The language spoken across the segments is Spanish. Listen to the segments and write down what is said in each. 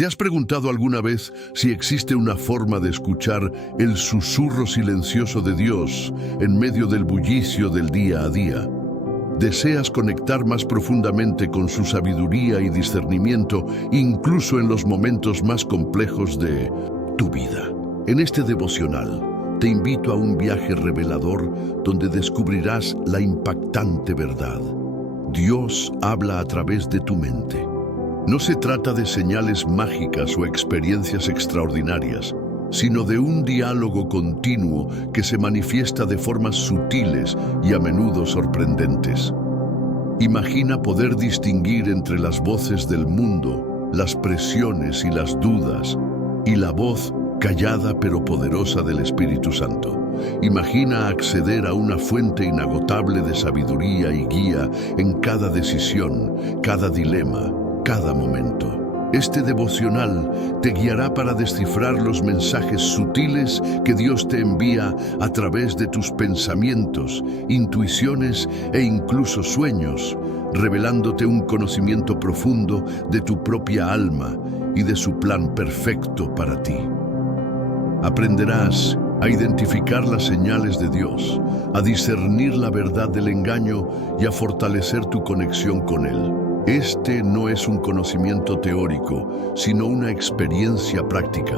¿Te has preguntado alguna vez si existe una forma de escuchar el susurro silencioso de Dios en medio del bullicio del día a día? ¿Deseas conectar más profundamente con su sabiduría y discernimiento, incluso en los momentos más complejos de tu vida? En este devocional, te invito a un viaje revelador donde descubrirás la impactante verdad. Dios habla a través de tu mente. No se trata de señales mágicas o experiencias extraordinarias, sino de un diálogo continuo que se manifiesta de formas sutiles y a menudo sorprendentes. Imagina poder distinguir entre las voces del mundo, las presiones y las dudas, y la voz callada pero poderosa del Espíritu Santo. Imagina acceder a una fuente inagotable de sabiduría y guía en cada decisión, cada dilema, cada momento. Este devocional te guiará para descifrar los mensajes sutiles que Dios te envía a través de tus pensamientos, intuiciones e incluso sueños, revelándote un conocimiento profundo de tu propia alma y de su plan perfecto para ti. Aprenderás a identificar las señales de Dios, a discernir la verdad del engaño y a fortalecer tu conexión con Él. Este no es un conocimiento teórico, sino una experiencia práctica.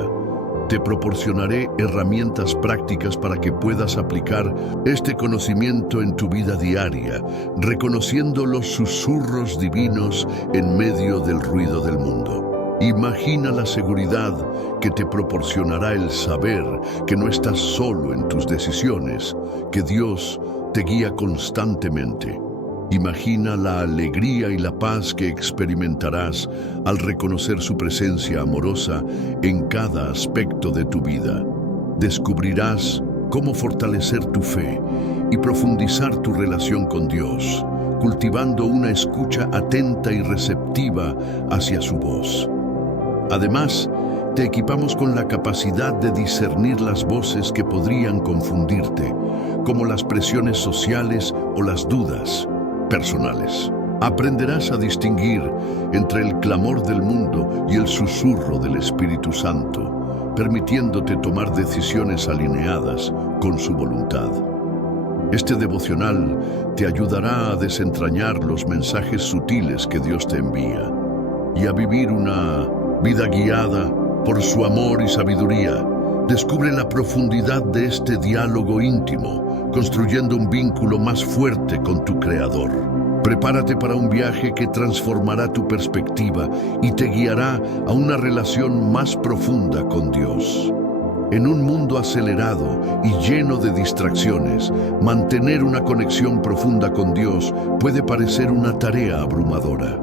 Te proporcionaré herramientas prácticas para que puedas aplicar este conocimiento en tu vida diaria, reconociendo los susurros divinos en medio del ruido del mundo. Imagina la seguridad que te proporcionará el saber que no estás solo en tus decisiones, que Dios te guía constantemente. Imagina la alegría y la paz que experimentarás al reconocer su presencia amorosa en cada aspecto de tu vida. Descubrirás cómo fortalecer tu fe y profundizar tu relación con Dios, cultivando una escucha atenta y receptiva hacia su voz. Además, te equipamos con la capacidad de discernir las voces que podrían confundirte, como las presiones sociales o las dudas personales. Aprenderás a distinguir entre el clamor del mundo y el susurro del Espíritu Santo, permitiéndote tomar decisiones alineadas con su voluntad. Este devocional te ayudará a desentrañar los mensajes sutiles que Dios te envía y a vivir una vida guiada por su amor y sabiduría. Descubre la profundidad de este diálogo íntimo, construyendo un vínculo más fuerte con tu Creador. Prepárate para un viaje que transformará tu perspectiva y te guiará a una relación más profunda con Dios. En un mundo acelerado y lleno de distracciones, mantener una conexión profunda con Dios puede parecer una tarea abrumadora.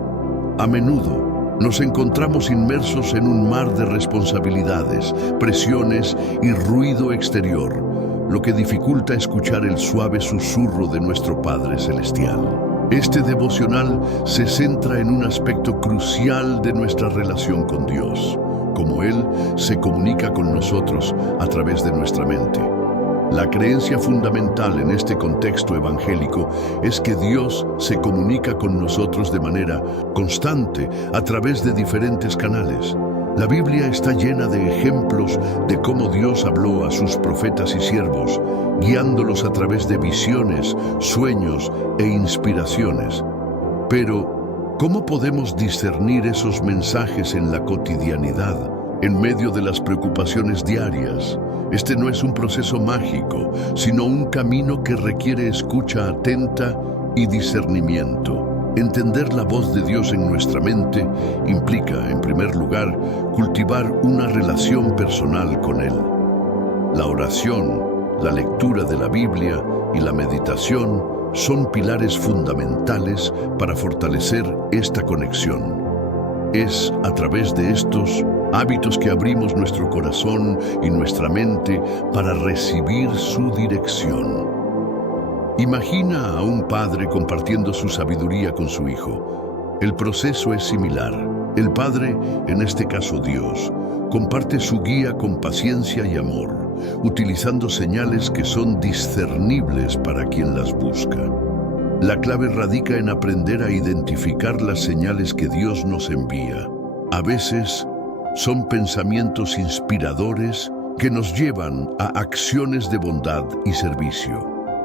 A menudo, nos encontramos inmersos en un mar de responsabilidades, presiones y ruido exterior, lo que dificulta escuchar el suave susurro de nuestro Padre Celestial. Este devocional se centra en un aspecto crucial de nuestra relación con Dios, cómo Él se comunica con nosotros a través de nuestra mente. La creencia fundamental en este contexto evangélico es que Dios se comunica con nosotros de manera constante a través de diferentes canales. La Biblia está llena de ejemplos de cómo Dios habló a sus profetas y siervos, guiándolos a través de visiones, sueños e inspiraciones. Pero, ¿cómo podemos discernir esos mensajes en la cotidianidad, en medio de las preocupaciones diarias? Este no es un proceso mágico, sino un camino que requiere escucha atenta y discernimiento. Entender la voz de Dios en nuestra mente implica, en primer lugar, cultivar una relación personal con Él. La oración, la lectura de la Biblia y la meditación son pilares fundamentales para fortalecer esta conexión. Es a través de estos hábitos que abrimos nuestro corazón y nuestra mente para recibir su dirección. Imagina a un padre compartiendo su sabiduría con su hijo. El proceso es similar. El padre, en este caso Dios, comparte su guía con paciencia y amor, utilizando señales que son discernibles para quien las busca. La clave radica en aprender a identificar las señales que Dios nos envía. A veces, Son pensamientos inspiradores que nos llevan a acciones de bondad y servicio.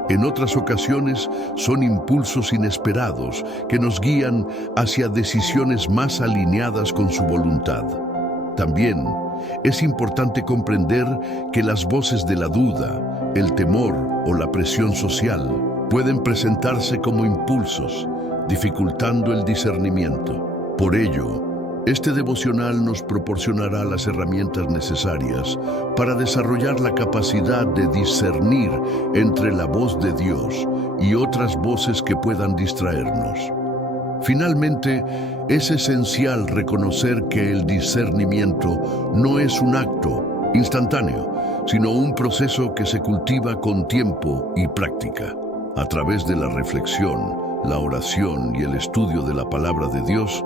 En otras ocasiones son impulsos inesperados que nos guían hacia decisiones más alineadas con su voluntad. También es importante comprender que las voces de la duda, el temor o la presión social pueden presentarse como impulsos, dificultando el discernimiento. Por ello, este devocional nos proporcionará las herramientas necesarias para desarrollar la capacidad de discernir entre la voz de Dios y otras voces que puedan distraernos. Finalmente, es esencial reconocer que el discernimiento no es un acto instantáneo, sino un proceso que se cultiva con tiempo y práctica. A través de la reflexión, la oración y el estudio de la palabra de Dios,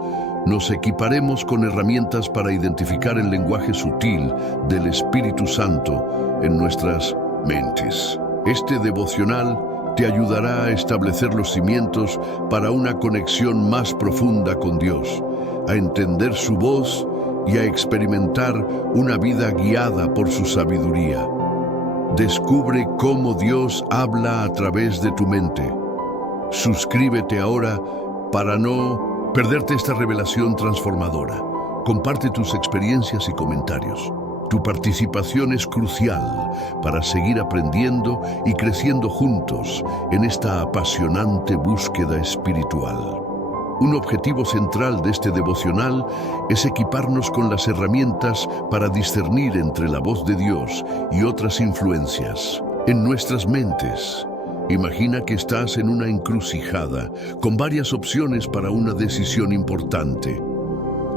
nos equiparemos con herramientas para identificar el lenguaje sutil del Espíritu Santo en nuestras mentes. Este devocional te ayudará a establecer los cimientos para una conexión más profunda con Dios, a entender su voz y a experimentar una vida guiada por su sabiduría. Descubre cómo Dios habla a través de tu mente. Suscríbete ahora para no perderte esta revelación transformadora. Comparte tus experiencias y comentarios. Tu participación es crucial para seguir aprendiendo y creciendo juntos en esta apasionante búsqueda espiritual. Un objetivo central de este devocional es equiparnos con las herramientas para discernir entre la voz de Dios y otras influencias en nuestras mentes. Imagina que estás en una encrucijada con varias opciones para una decisión importante.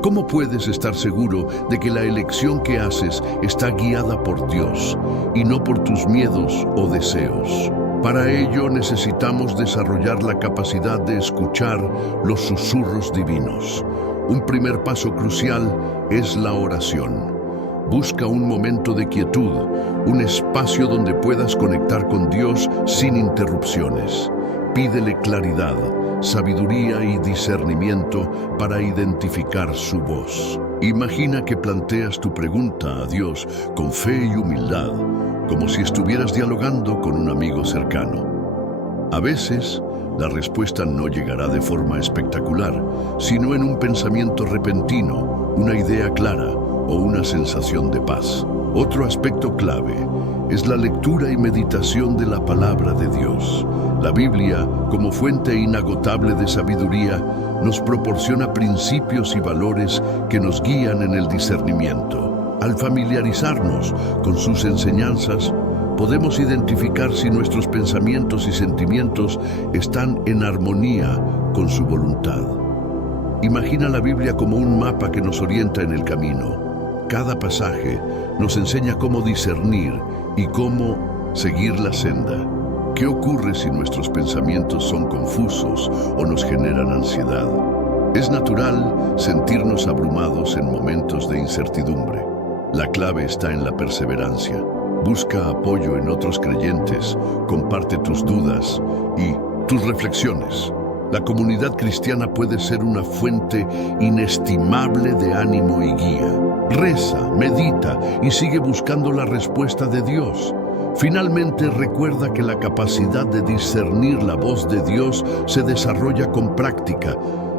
¿Cómo puedes estar seguro de que la elección que haces está guiada por Dios y no por tus miedos o deseos? Para ello necesitamos desarrollar la capacidad de escuchar los susurros divinos. Un primer paso crucial es la oración. Busca un momento de quietud, un espacio donde puedas conectar con Dios sin interrupciones. Pídele claridad, sabiduría y discernimiento para identificar su voz. Imagina que planteas tu pregunta a Dios con fe y humildad, como si estuvieras dialogando con un amigo cercano. A veces, la respuesta no llegará de forma espectacular, sino en un pensamiento repentino, una idea clara o una sensación de paz. Otro aspecto clave es la lectura y meditación de la palabra de Dios. La Biblia, como fuente inagotable de sabiduría, nos proporciona principios y valores que nos guían en el discernimiento. Al familiarizarnos con sus enseñanzas, podemos identificar si nuestros pensamientos y sentimientos están en armonía con su voluntad. Imagina la Biblia como un mapa que nos orienta en el camino. Cada pasaje nos enseña cómo discernir y cómo seguir la senda. ¿Qué ocurre si nuestros pensamientos son confusos o nos generan ansiedad? Es natural sentirnos abrumados en momentos de incertidumbre. La clave está en la perseverancia. Busca apoyo en otros creyentes, comparte tus dudas y tus reflexiones. La comunidad cristiana puede ser una fuente inestimable de ánimo y guía. Reza, medita y sigue buscando la respuesta de Dios. Finalmente, recuerda que la capacidad de discernir la voz de Dios se desarrolla con práctica.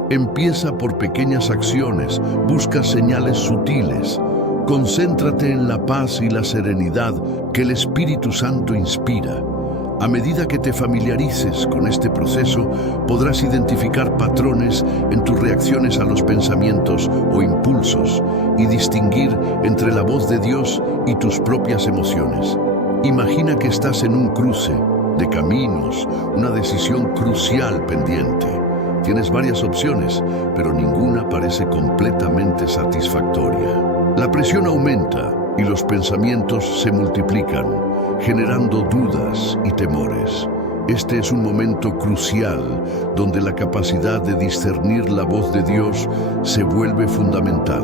Empieza por pequeñas acciones, busca señales sutiles. Concéntrate en la paz y la serenidad que el Espíritu Santo inspira. A medida que te familiarices con este proceso, podrás identificar patrones en tus reacciones a los pensamientos o impulsos y distinguir entre la voz de Dios y tus propias emociones. Imagina que estás en un cruce de caminos, una decisión crucial pendiente. Tienes varias opciones, pero ninguna parece completamente satisfactoria. La presión aumenta y los pensamientos se multiplican, generando dudas y temores. Este es un momento crucial donde la capacidad de discernir la voz de Dios se vuelve fundamental.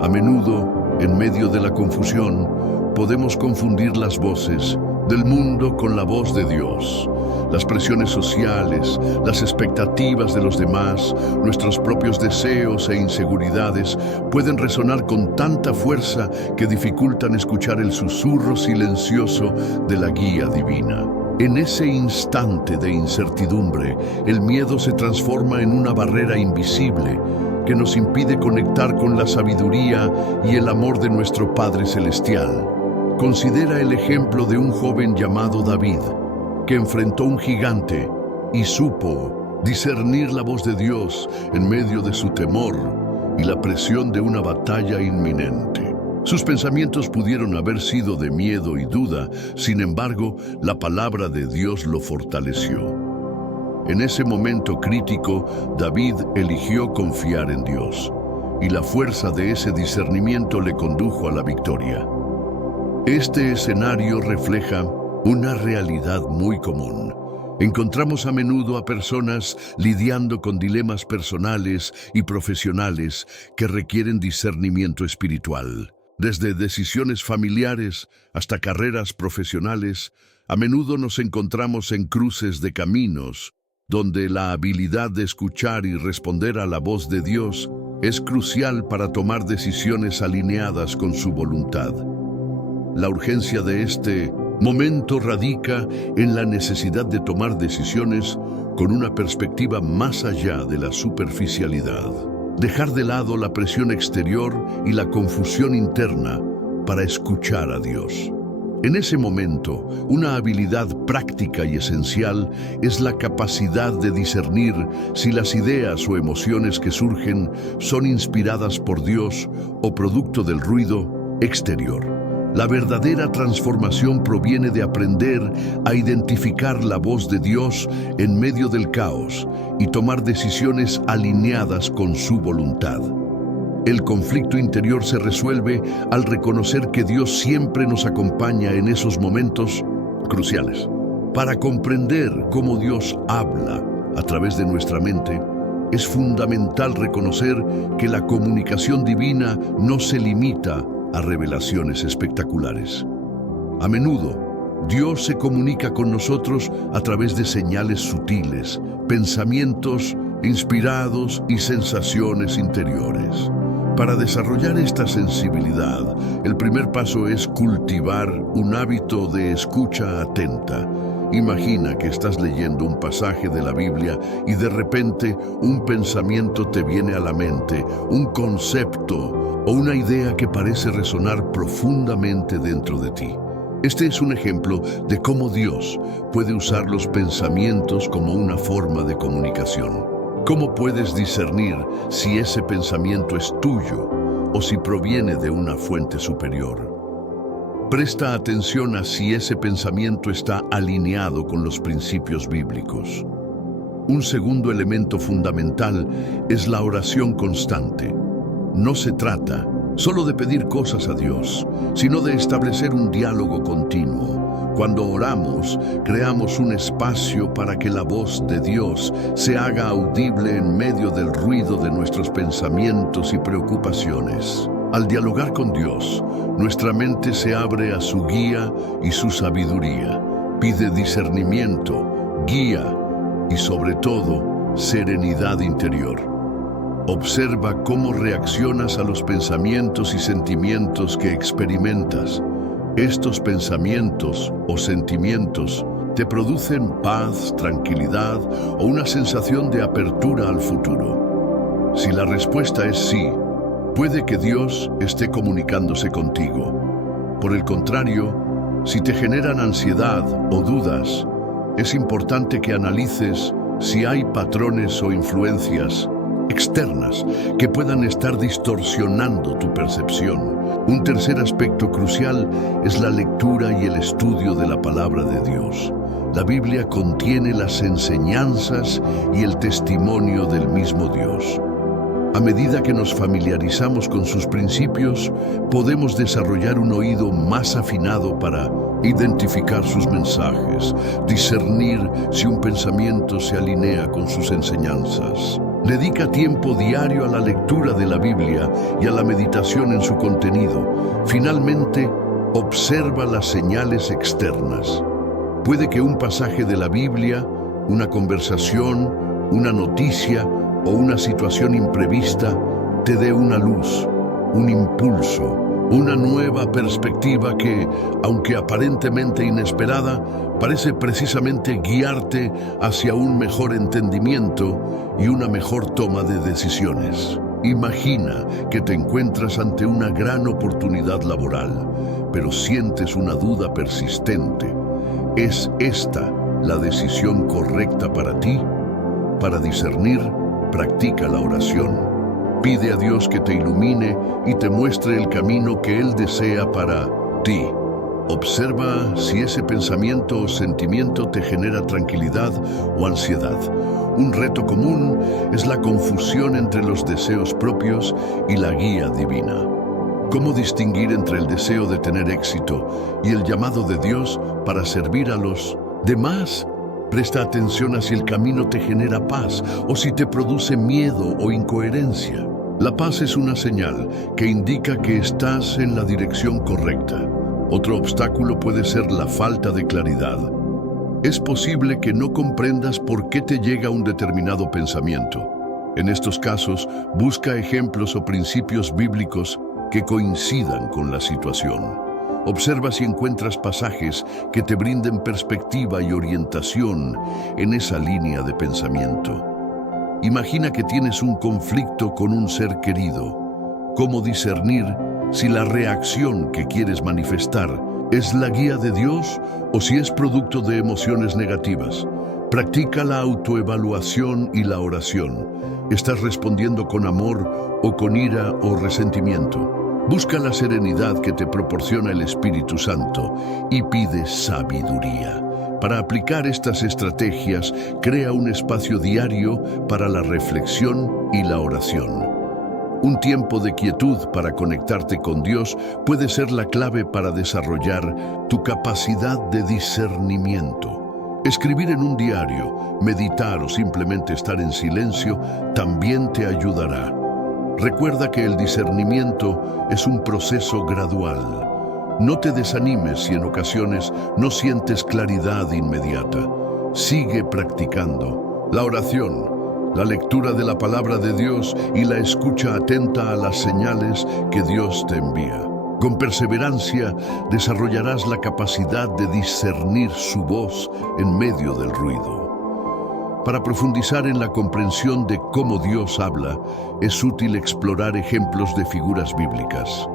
A menudo, en medio de la confusión, podemos confundir las voces del mundo con la voz de Dios. Las presiones sociales, las expectativas de los demás, nuestros propios deseos e inseguridades pueden resonar con tanta fuerza que dificultan escuchar el susurro silencioso de la guía divina. En ese instante de incertidumbre, el miedo se transforma en una barrera invisible que nos impide conectar con la sabiduría y el amor de nuestro Padre Celestial. Considera el ejemplo de un joven llamado David, que enfrentó un gigante y supo discernir la voz de Dios en medio de su temor y la presión de una batalla inminente. Sus pensamientos pudieron haber sido de miedo y duda, sin embargo, la palabra de Dios lo fortaleció. En ese momento crítico, David eligió confiar en Dios, y la fuerza de ese discernimiento le condujo a la victoria. Este escenario refleja una realidad muy común. Encontramos a menudo a personas lidiando con dilemas personales y profesionales que requieren discernimiento espiritual. Desde decisiones familiares hasta carreras profesionales, a menudo nos encontramos en cruces de caminos, donde la habilidad de escuchar y responder a la voz de Dios es crucial para tomar decisiones alineadas con su voluntad. La urgencia de este momento radica en la necesidad de tomar decisiones con una perspectiva más allá de la superficialidad. Dejar de lado la presión exterior y la confusión interna para escuchar a Dios. En ese momento, una habilidad práctica y esencial es la capacidad de discernir si las ideas o emociones que surgen son inspiradas por Dios o producto del ruido exterior. La verdadera transformación proviene de aprender a identificar la voz de Dios en medio del caos y tomar decisiones alineadas con su voluntad. El conflicto interior se resuelve al reconocer que Dios siempre nos acompaña en esos momentos cruciales. Para comprender cómo Dios habla a través de nuestra mente, es fundamental reconocer que la comunicación divina no se limita a revelaciones espectaculares. A menudo, Dios se comunica con nosotros a través de señales sutiles, pensamientos inspirados y sensaciones interiores. Para desarrollar esta sensibilidad, el primer paso es cultivar un hábito de escucha atenta. Imagina que estás leyendo un pasaje de la Biblia y de repente un pensamiento te viene a la mente, un concepto o una idea que parece resonar profundamente dentro de ti. Este es un ejemplo de cómo Dios puede usar los pensamientos como una forma de comunicación. ¿Cómo puedes discernir si ese pensamiento es tuyo o si proviene de una fuente superior? Presta atención a si ese pensamiento está alineado con los principios bíblicos. Un segundo elemento fundamental es la oración constante. No se trata solo de pedir cosas a Dios, sino de establecer un diálogo continuo. Cuando oramos, creamos un espacio para que la voz de Dios se haga audible en medio del ruido de nuestros pensamientos y preocupaciones. Al dialogar con Dios, nuestra mente se abre a su guía y su sabiduría. Pide discernimiento, guía y, sobre todo, serenidad interior. Observa cómo reaccionas a los pensamientos y sentimientos que experimentas. Estos pensamientos o sentimientos te producen paz, tranquilidad o una sensación de apertura al futuro. Si la respuesta es sí, puede que Dios esté comunicándose contigo. Por el contrario, si te generan ansiedad o dudas, es importante que analices si hay patrones o influencias externas que puedan estar distorsionando tu percepción. Un tercer aspecto crucial es la lectura y el estudio de la palabra de Dios. La Biblia contiene las enseñanzas y el testimonio del mismo Dios. A medida que nos familiarizamos con sus principios, podemos desarrollar un oído más afinado para identificar sus mensajes, discernir si un pensamiento se alinea con sus enseñanzas. Dedica tiempo diario a la lectura de la Biblia y a la meditación en su contenido. Finalmente, Observa las señales externas. Puede que un pasaje de la Biblia, una conversación, una noticia o una situación imprevista te dé una luz, un impulso, una nueva perspectiva que, aunque aparentemente inesperada, parece precisamente guiarte hacia un mejor entendimiento y una mejor toma de decisiones. Imagina que te encuentras ante una gran oportunidad laboral, pero sientes una duda persistente. ¿Es esta la decisión correcta para ti? Para discernir, practica la oración. Pide a Dios que te ilumine y te muestre el camino que Él desea para ti. Observa si ese pensamiento o sentimiento te genera tranquilidad o ansiedad. Un reto común es la confusión entre los deseos propios y la guía divina. ¿Cómo distinguir entre el deseo de tener éxito y el llamado de Dios para servir a los demás? Presta atención a si el camino te genera paz o si te produce miedo o incoherencia. La paz es una señal que indica que estás en la dirección correcta. Otro obstáculo puede ser la falta de claridad. Es posible que no comprendas por qué te llega un determinado pensamiento. En estos casos, busca ejemplos o principios bíblicos que coincidan con la situación. Observa si encuentras pasajes que te brinden perspectiva y orientación en esa línea de pensamiento. Imagina que tienes un conflicto con un ser querido. ¿Cómo discernir si la reacción que quieres manifestar es la guía de Dios o si es producto de emociones negativas? Practica la autoevaluación y la oración. ¿Estás respondiendo con amor o con ira o resentimiento? Busca la serenidad que te proporciona el Espíritu Santo y pide sabiduría. Para aplicar estas estrategias, crea un espacio diario para la reflexión y la oración. Un tiempo de quietud para conectarte con Dios puede ser la clave para desarrollar tu capacidad de discernimiento. Escribir en un diario, meditar o simplemente estar en silencio también te ayudará. Recuerda que el discernimiento es un proceso gradual. No te desanimes si en ocasiones no sientes claridad inmediata. Sigue practicando. La oración, la lectura de la palabra de Dios y la escucha atenta a las señales que Dios te envía. Con perseverancia desarrollarás la capacidad de discernir su voz en medio del ruido. Para profundizar en la comprensión de cómo Dios habla, es útil explorar ejemplos de figuras bíblicas.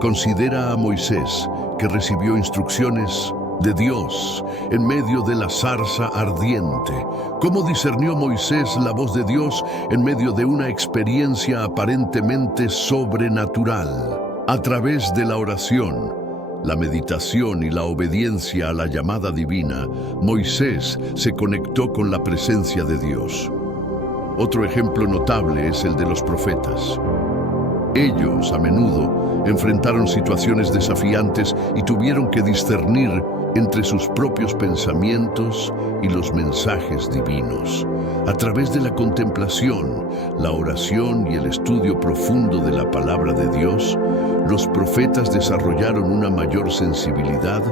Considera a Moisés, que recibió instrucciones de Dios en medio de la zarza ardiente. ¿Cómo discernió Moisés la voz de Dios en medio de una experiencia aparentemente sobrenatural? A través de la oración, la meditación y la obediencia a la llamada divina, Moisés se conectó con la presencia de Dios. Otro ejemplo notable es el de los profetas. Ellos, a menudo, enfrentaron situaciones desafiantes y tuvieron que discernir entre sus propios pensamientos y los mensajes divinos. A través de la contemplación, la oración y el estudio profundo de la palabra de Dios, los profetas desarrollaron una mayor sensibilidad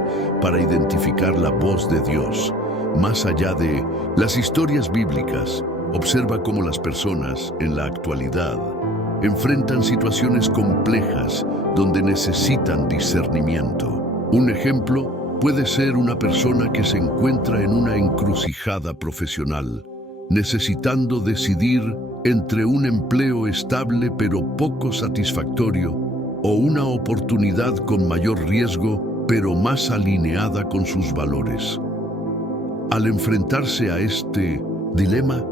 para identificar la voz de Dios. Más allá de las historias bíblicas, observa cómo las personas, en la actualidad, enfrentan situaciones complejas donde necesitan discernimiento. Un ejemplo puede ser una persona que se encuentra en una encrucijada profesional, necesitando decidir entre un empleo estable pero poco satisfactorio o una oportunidad con mayor riesgo pero más alineada con sus valores. Al enfrentarse a este dilema,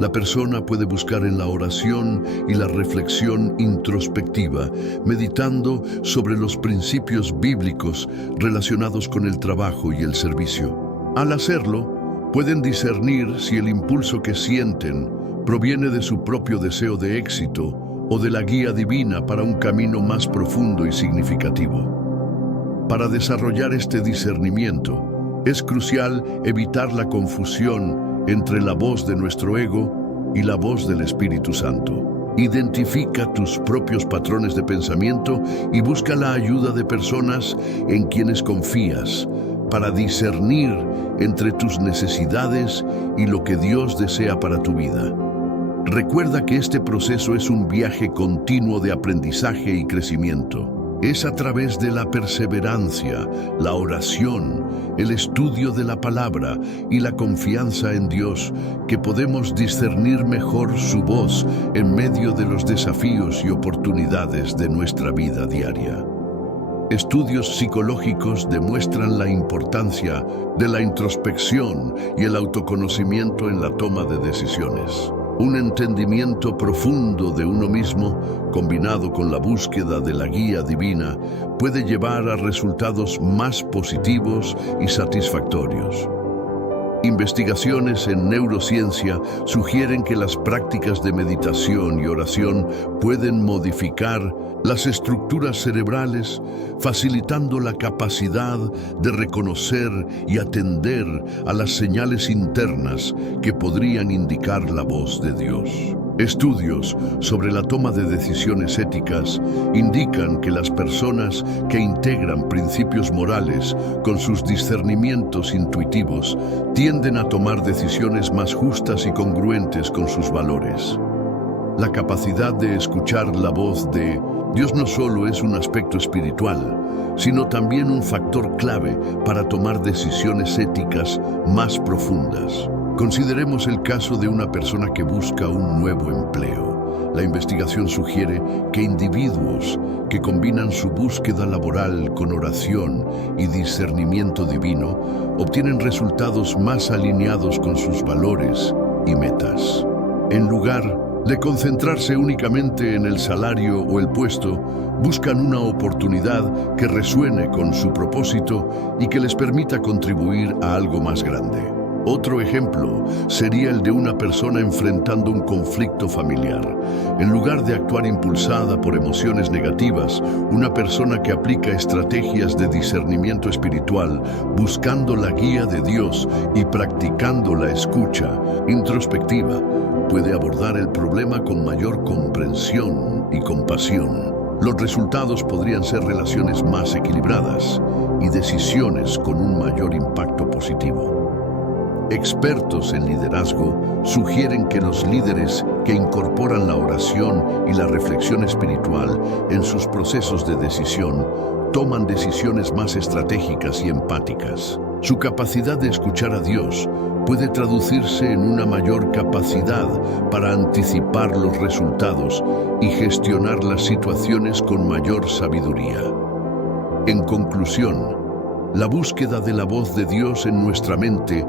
la persona puede buscar en la oración y la reflexión introspectiva, meditando sobre los principios bíblicos relacionados con el trabajo y el servicio. Al hacerlo, pueden discernir si el impulso que sienten proviene de su propio deseo de éxito o de la guía divina para un camino más profundo y significativo. Para desarrollar este discernimiento, es crucial evitar la confusión entre la voz de nuestro ego y la voz del Espíritu Santo. Identifica tus propios patrones de pensamiento y busca la ayuda de personas en quienes confías para discernir entre tus necesidades y lo que Dios desea para tu vida. Recuerda que este proceso es un viaje continuo de aprendizaje y crecimiento. Es a través de la perseverancia, la oración, el estudio de la palabra y la confianza en Dios que podemos discernir mejor su voz en medio de los desafíos y oportunidades de nuestra vida diaria. Estudios psicológicos demuestran la importancia de la introspección y el autoconocimiento en la toma de decisiones. Un entendimiento profundo de uno mismo, combinado con la búsqueda de la guía divina, puede llevar a resultados más positivos y satisfactorios. Investigaciones en neurociencia sugieren que las prácticas de meditación y oración pueden modificar las estructuras cerebrales, facilitando la capacidad de reconocer y atender a las señales internas que podrían indicar la voz de Dios. Estudios sobre la toma de decisiones éticas indican que las personas que integran principios morales con sus discernimientos intuitivos tienden a tomar decisiones más justas y congruentes con sus valores. La capacidad de escuchar la voz de Dios no solo es un aspecto espiritual, sino también un factor clave para tomar decisiones éticas más profundas. Consideremos el caso de una persona que busca un nuevo empleo. La investigación sugiere que individuos que combinan su búsqueda laboral con oración y discernimiento divino obtienen resultados más alineados con sus valores y metas. En lugar de concentrarse únicamente en el salario o el puesto, buscan una oportunidad que resuene con su propósito y que les permita contribuir a algo más grande. Otro ejemplo sería el de una persona enfrentando un conflicto familiar. En lugar de actuar impulsada por emociones negativas, una persona que aplica estrategias de discernimiento espiritual, buscando la guía de Dios y practicando la escucha introspectiva, puede abordar el problema con mayor comprensión y compasión. Los resultados podrían ser relaciones más equilibradas y decisiones con un mayor impacto positivo. Expertos en liderazgo sugieren que los líderes que incorporan la oración y la reflexión espiritual en sus procesos de decisión toman decisiones más estratégicas y empáticas. Su capacidad de escuchar a Dios puede traducirse en una mayor capacidad para anticipar los resultados y gestionar las situaciones con mayor sabiduría. En conclusión, la búsqueda de la voz de Dios en nuestra mente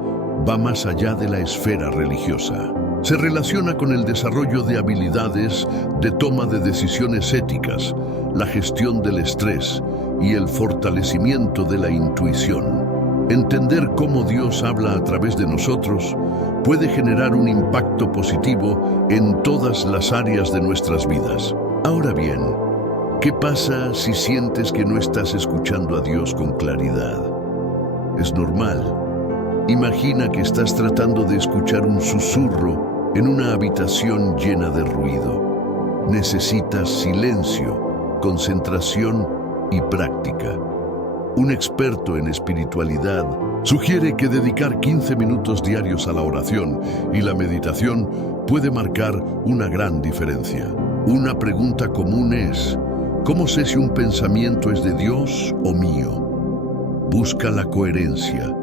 va más allá de la esfera religiosa. Se relaciona con el desarrollo de habilidades de toma de decisiones éticas, la gestión del estrés y el fortalecimiento de la intuición. Entender cómo Dios habla a través de nosotros puede generar un impacto positivo en todas las áreas de nuestras vidas. Ahora bien, ¿qué pasa si sientes que no estás escuchando a Dios con claridad? Es normal. Imagina que estás tratando de escuchar un susurro en una habitación llena de ruido. Necesitas silencio, concentración y práctica. Un experto en espiritualidad sugiere que dedicar 15 minutos diarios a la oración y la meditación puede marcar una gran diferencia. Una pregunta común es: ¿cómo sé si un pensamiento es de Dios o mío? Busca la coherencia.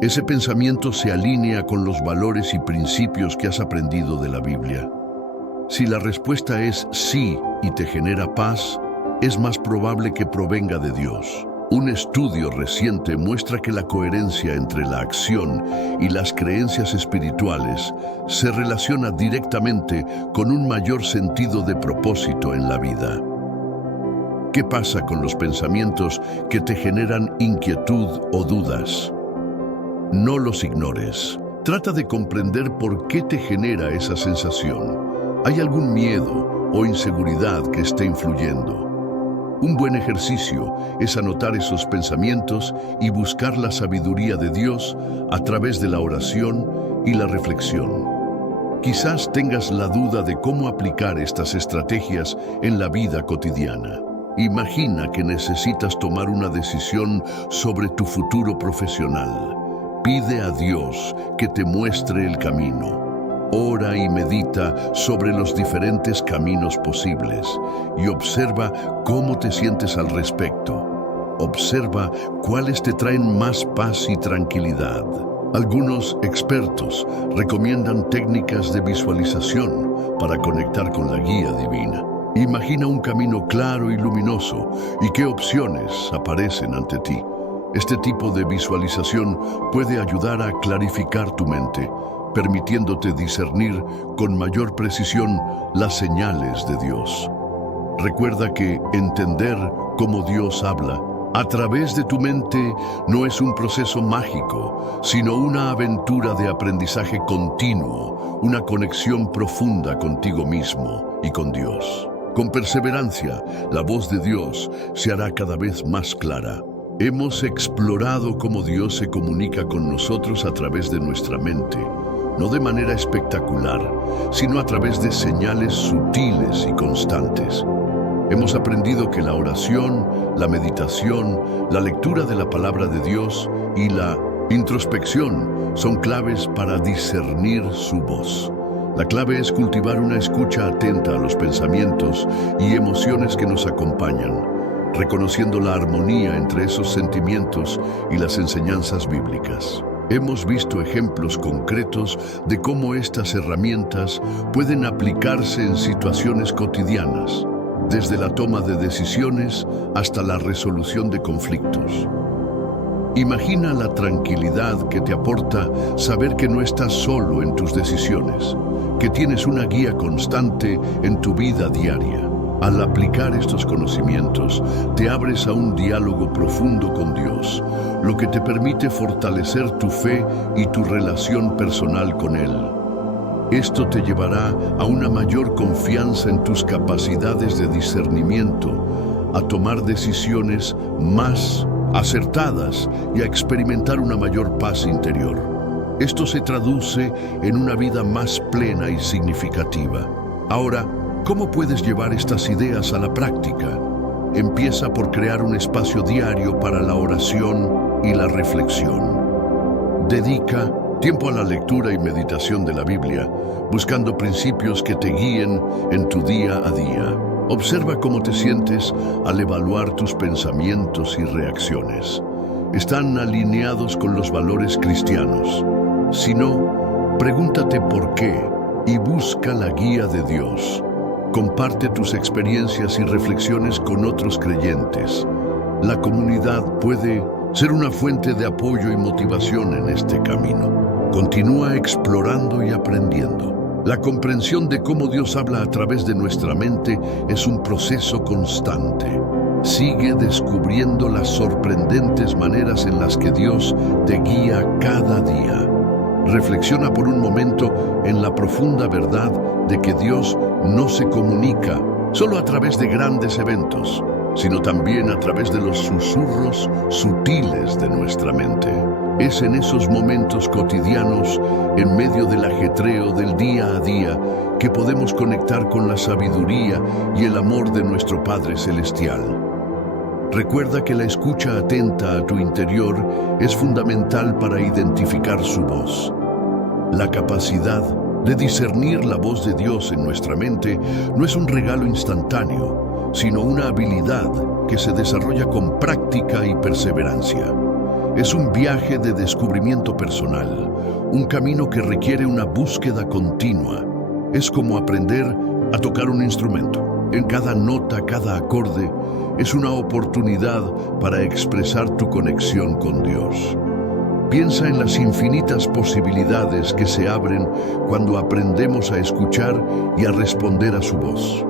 Ese pensamiento se alinea con los valores y principios que has aprendido de la Biblia. Si la respuesta es sí y te genera paz, es más probable que provenga de Dios. Un estudio reciente muestra que la coherencia entre la acción y las creencias espirituales se relaciona directamente con un mayor sentido de propósito en la vida. ¿Qué pasa con los pensamientos que te generan inquietud o dudas? No los ignores. Trata de comprender por qué te genera esa sensación. ¿Hay algún miedo o inseguridad que esté influyendo? Un buen ejercicio es anotar esos pensamientos y buscar la sabiduría de Dios a través de la oración y la reflexión. Quizás tengas la duda de cómo aplicar estas estrategias en la vida cotidiana. Imagina que necesitas tomar una decisión sobre tu futuro profesional. Pide a Dios que te muestre el camino. Ora y medita sobre los diferentes caminos posibles y observa cómo te sientes al respecto. Observa cuáles te traen más paz y tranquilidad. Algunos expertos recomiendan técnicas de visualización para conectar con la guía divina. Imagina un camino claro y luminoso y qué opciones aparecen ante ti. Este tipo de visualización puede ayudar a clarificar tu mente, permitiéndote discernir con mayor precisión las señales de Dios. Recuerda que entender cómo Dios habla a través de tu mente no es un proceso mágico, sino una aventura de aprendizaje continuo, una conexión profunda contigo mismo y con Dios. Con perseverancia, la voz de Dios se hará cada vez más clara. Hemos explorado cómo Dios se comunica con nosotros a través de nuestra mente, no de manera espectacular, sino a través de señales sutiles y constantes. Hemos aprendido que la oración, la meditación, la lectura de la palabra de Dios y la introspección son claves para discernir su voz. La clave es cultivar una escucha atenta a los pensamientos y emociones que nos acompañan, reconociendo la armonía entre esos sentimientos y las enseñanzas bíblicas. Hemos visto ejemplos concretos de cómo estas herramientas pueden aplicarse en situaciones cotidianas, desde la toma de decisiones hasta la resolución de conflictos. Imagina la tranquilidad que te aporta saber que no estás solo en tus decisiones, que tienes una guía constante en tu vida diaria. Al aplicar estos conocimientos, te abres a un diálogo profundo con Dios, lo que te permite fortalecer tu fe y tu relación personal con Él. Esto te llevará a una mayor confianza en tus capacidades de discernimiento, a tomar decisiones más acertadas y a experimentar una mayor paz interior. Esto se traduce en una vida más plena y significativa. Ahora, ¿cómo puedes llevar estas ideas a la práctica? Empieza por crear un espacio diario para la oración y la reflexión. Dedica tiempo a la lectura y meditación de la Biblia, buscando principios que te guíen en tu día a día. Observa cómo te sientes al evaluar tus pensamientos y reacciones. ¿Están alineados con los valores cristianos? Si no, pregúntate por qué y busca la guía de Dios. Comparte tus experiencias y reflexiones con otros creyentes. La comunidad puede ser una fuente de apoyo y motivación en este camino. Continúa explorando y aprendiendo. La comprensión de cómo Dios habla a través de nuestra mente es un proceso constante. Sigue descubriendo las sorprendentes maneras en las que Dios te guía cada día. Reflexiona por un momento en la profunda verdad de que Dios no se comunica solo a través de grandes eventos, sino también a través de los susurros sutiles de nuestra mente. Es en esos momentos cotidianos, en medio del ajetreo del día a día, que podemos conectar con la sabiduría y el amor de nuestro Padre Celestial. Recuerda que la escucha atenta a tu interior es fundamental para identificar su voz. La capacidad de discernir la voz de Dios en nuestra mente no es un regalo instantáneo, sino una habilidad que se desarrolla con práctica y perseverancia. Es un viaje de descubrimiento personal, un camino que requiere una búsqueda continua. Es como aprender a tocar un instrumento. En cada nota, cada acorde, es una oportunidad para expresar tu conexión con Dios. Piensa en las infinitas posibilidades que se abren cuando aprendemos a escuchar y a responder a su voz.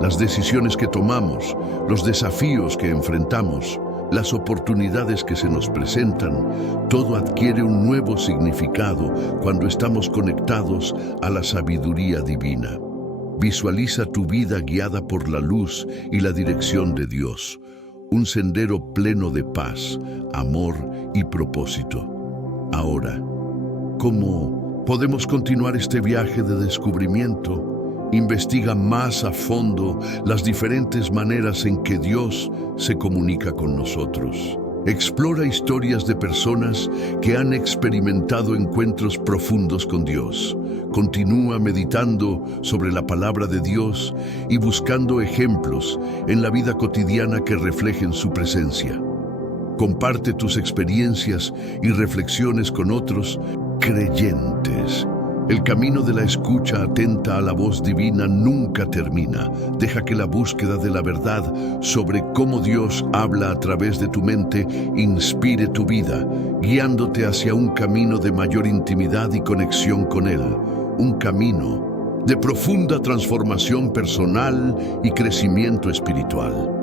Las decisiones que tomamos, los desafíos que enfrentamos, las oportunidades que se nos presentan, todo adquiere un nuevo significado cuando estamos conectados a la sabiduría divina. Visualiza tu vida guiada por la luz y la dirección de Dios, un sendero pleno de paz, amor y propósito. Ahora, ¿cómo Podemos continuar este viaje de descubrimiento. Investiga más a fondo las diferentes maneras en que Dios se comunica con nosotros. Explora historias de personas que han experimentado encuentros profundos con Dios. Continúa meditando sobre la palabra de Dios y buscando ejemplos en la vida cotidiana que reflejen su presencia. Comparte tus experiencias y reflexiones con otros creyentes. El camino de la escucha atenta a la voz divina nunca termina. Deja que la búsqueda de la verdad sobre cómo Dios habla a través de tu mente inspire tu vida, guiándote hacia un camino de mayor intimidad y conexión con Él. Un camino de profunda transformación personal y crecimiento espiritual.